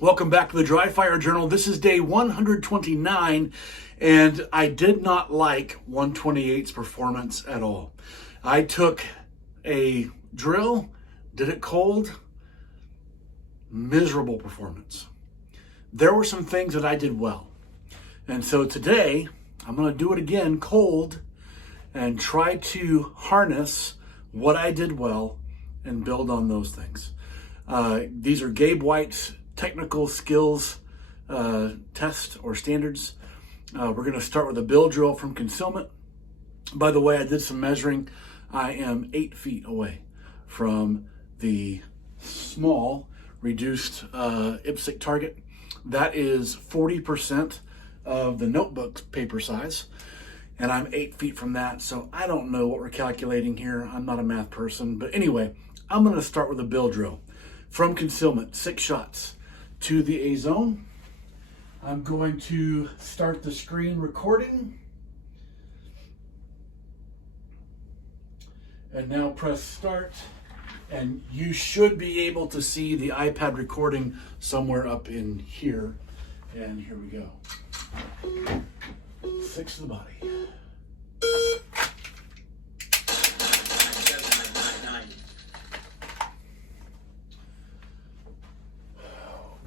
Welcome back to the Dry Fire Journal. This is day 129, and I did not like 128's performance at all. I took a drill, did it cold, miserable performance. There were some things that I did well. And so today, I'm going to do it again cold and try to harness what I did well and build on those things. These are Gabe White's technical skills test or standards. We're going to start with a bill drill from concealment. By the way, I did some measuring. I am 8 feet away from the small reduced IPSC target. That is 40% of the notebook's paper size. And I'm 8 feet from that, so I don't know what we're calculating here. I'm not a math person. But anyway, I'm going to start with a bill drill. From concealment, 6 shots to the A zone. I'm going to start the screen recording. And now press start. And you should be able to see the iPad recording somewhere up in here. And here we go. 6 to the body.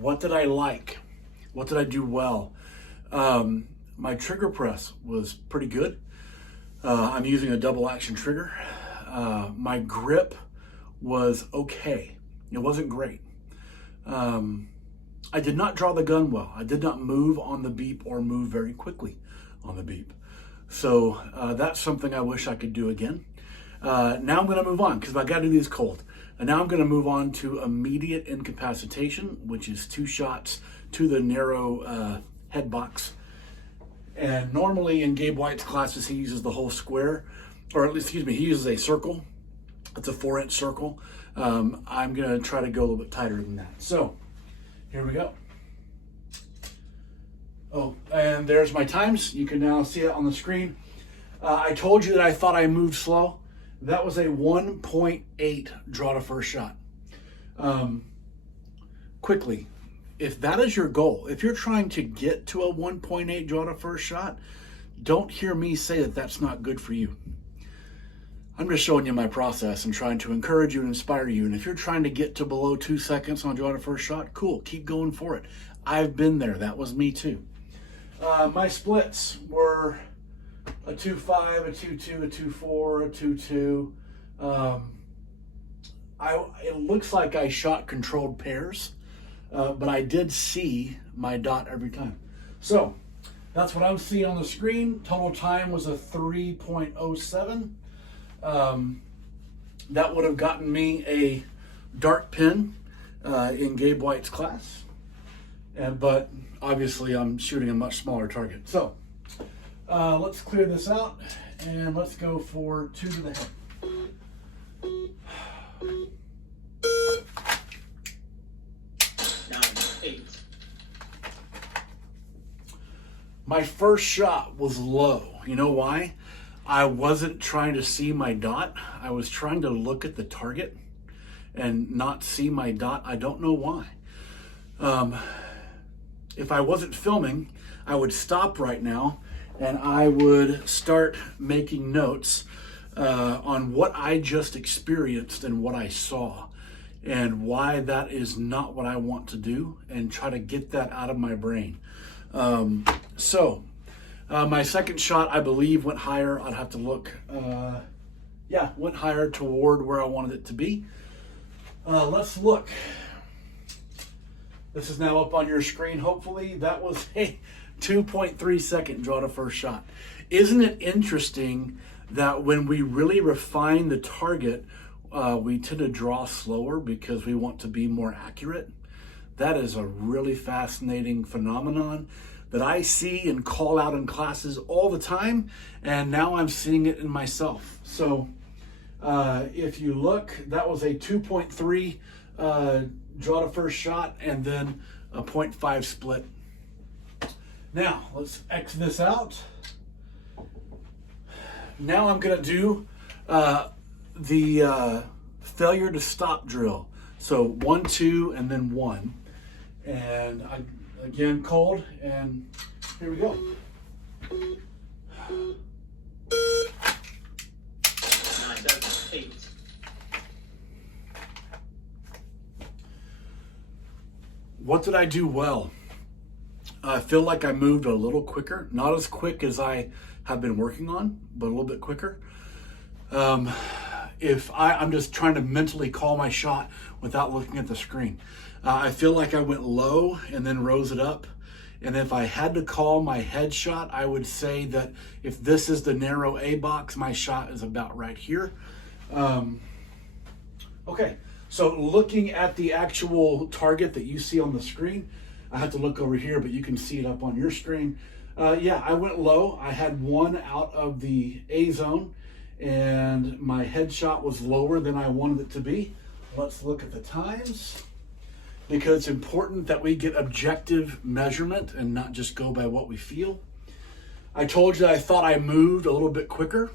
What did I like? What did I do well? My trigger press was pretty good. I'm using a double action trigger. My grip was okay. It wasn't great. I did not draw the gun well. I did not move on the beep or move very quickly on the beep. So that's something I wish I could do again. Now I'm going to move on because I got to do these cold. And now I'm going to move on to immediate incapacitation, which is 2 shots to the narrow head box. And normally in Gabe White's classes, he uses the whole square, or at least, he uses a circle. It's a 4-inch circle. I'm going to try to go a little bit tighter than that. So here we go. Oh, and there's my times. You can now see it on the screen. I told you that I thought I moved slow. That was a 1.8 draw to first shot. Quickly, if that is your goal, if you're trying to get to a 1.8 draw to first shot, don't hear me say that that's not good for you. I'm just showing you my process and trying to encourage you and inspire you. And if you're trying to get to below 2 seconds on draw to first shot, cool, keep going for it. I've been there. That was me too. My splits were a 2.5, a 2.2, a 2.4, a 2.2. It looks like I shot controlled pairs, but I did see my dot every time. So that's what I'm seeing on the screen. Total time was a 3.07. That would have gotten me a dart pin in Gabe White's class. But obviously I'm shooting a much smaller target. So let's clear this out and let's go for 2 to the head. My first shot was low. You know why? I wasn't trying to see my dot. I was trying to look at the target and not see my dot. I don't know why. If I wasn't filming, I would stop right now and I would start making notes on what I just experienced and what I saw and why that is not what I want to do and try to get that out of my brain. My second shot, I believe, went higher. I'd have to look. Went higher toward where I wanted it to be. Let's look. This is now up on your screen, hopefully. That was a 2.3 second draw to first shot. Isn't it interesting that when we really refine the target, we tend to draw slower because we want to be more accurate? That is a really fascinating phenomenon that I see and call out in classes all the time, and now I'm seeing it in myself. So if you look, that was a 2.3 draw to first shot and then a 0.5 split. Now let's X this out. Now I'm gonna do the failure to stop drill. So 1, 2, and then 1. And again, cold, and here we go. 8. What did I do well? I feel like I moved a little quicker, not as quick as I have been working on, but a little bit quicker. If I'm just trying to mentally call my shot without looking at the screen. I feel like I went low and then rose it up. And if I had to call my head shot, I would say that if this is the narrow A box, my shot is about right here. Okay, so looking at the actual target that you see on the screen, I have to look over here, but you can see it up on your screen. Yeah, I went low. I had one out of the A zone, and my headshot was lower than I wanted it to be. Let's look at the times, because it's important that we get objective measurement and not just go by what we feel. I told you I thought I moved a little bit quicker,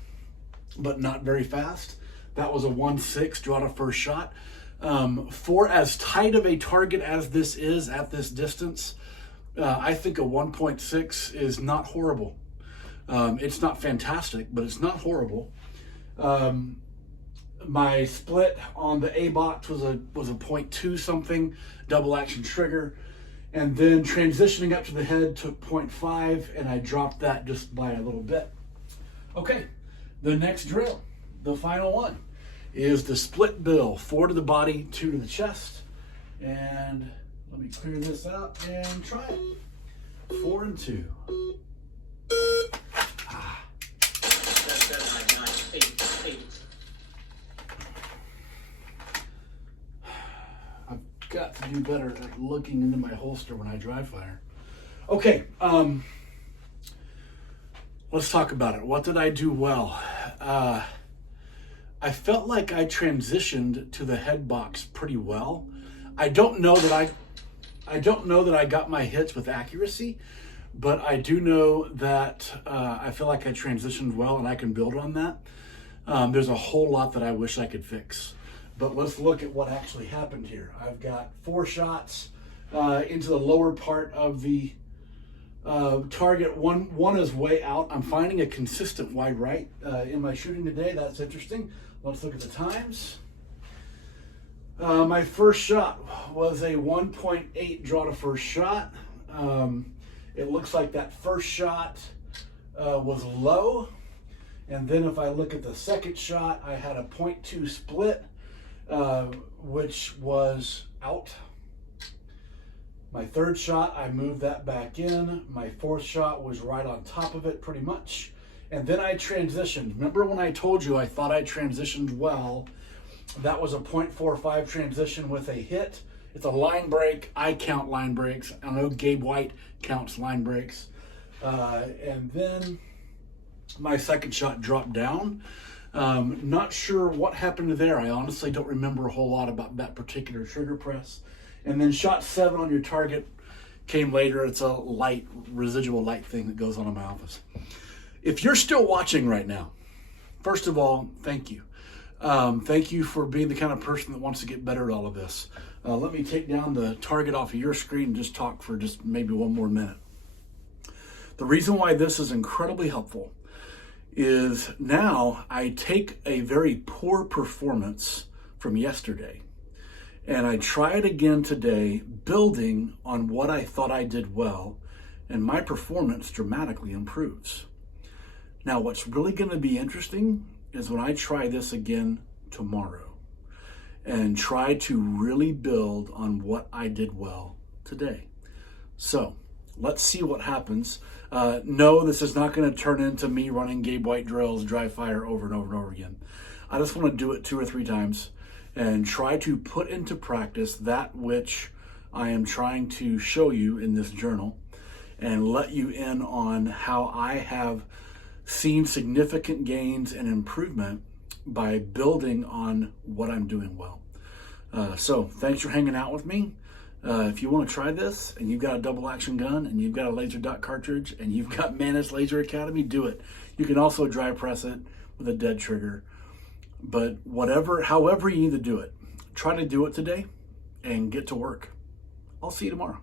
but not very fast. That was a 1.6, draw to first shot. For as tight of a target as this is at this distance, I think a 1.6 is not horrible. It's not fantastic, but it's not horrible. My split on the A box was a 0.2 something double action trigger, and then transitioning up to the head took 0.5, and I dropped that just by a little bit. Okay, the next drill, the final one, is the split bill, 4 to the body, 2 to the chest. And let me clear this out and try it. 4 and 2. 8. I've got to do better at looking into my holster when I dry fire. Okay, let's talk about it. What did I do well? I felt like I transitioned to the head box pretty well. I don't know that I got my hits with accuracy, but I do know that I feel like I transitioned well, and I can build on that. There's a whole lot that I wish I could fix, but let's look at what actually happened here. I've got 4 shots into the lower part of the target. One is way out. I'm finding a consistent wide right in my shooting today. That's interesting. Let's look at the times. My first shot was a 1.8 draw to first shot. It looks like that first shot was low. And then if I look at the second shot, I had a 0.2 split, which was out. My third shot, I moved that back in. My fourth shot was right on top of it pretty much. And then I transitioned. Remember when I told you I thought I transitioned well? That was a 0.45 transition with a hit. It's a line break. I count line breaks. I know Gabe White counts line breaks. And then my second shot dropped down. Not sure what happened there. I honestly don't remember a whole lot about that particular trigger press. And then shot 7 on your target came later. It's a light, residual light thing that goes on in my office. If you're still watching right now, first of all, thank you. Thank you for being the kind of person that wants to get better at all of this. Let me take down the target off of your screen and just talk for just maybe one more minute. The reason why this is incredibly helpful is now I take a very poor performance from yesterday and I try it again today, building on what I thought I did well, and my performance dramatically improves. Now, what's really going to be interesting is when I try this again tomorrow and try to really build on what I did well today. So let's see what happens. No, this is not going to turn into me running Gabe White drills, dry fire over and over and over again. I just want to do it 2 or 3 times and try to put into practice that which I am trying to show you in this journal, and let you in on how I have seen significant gains and improvement by building on what I'm doing well. So thanks for hanging out with me. If you want to try this and you've got a double action gun and you've got a laser dot cartridge and you've got Manus Laser Academy, do it. You can also dry press it with a dead trigger. But however you need to do it, try to do it today and get to work. I'll see you tomorrow.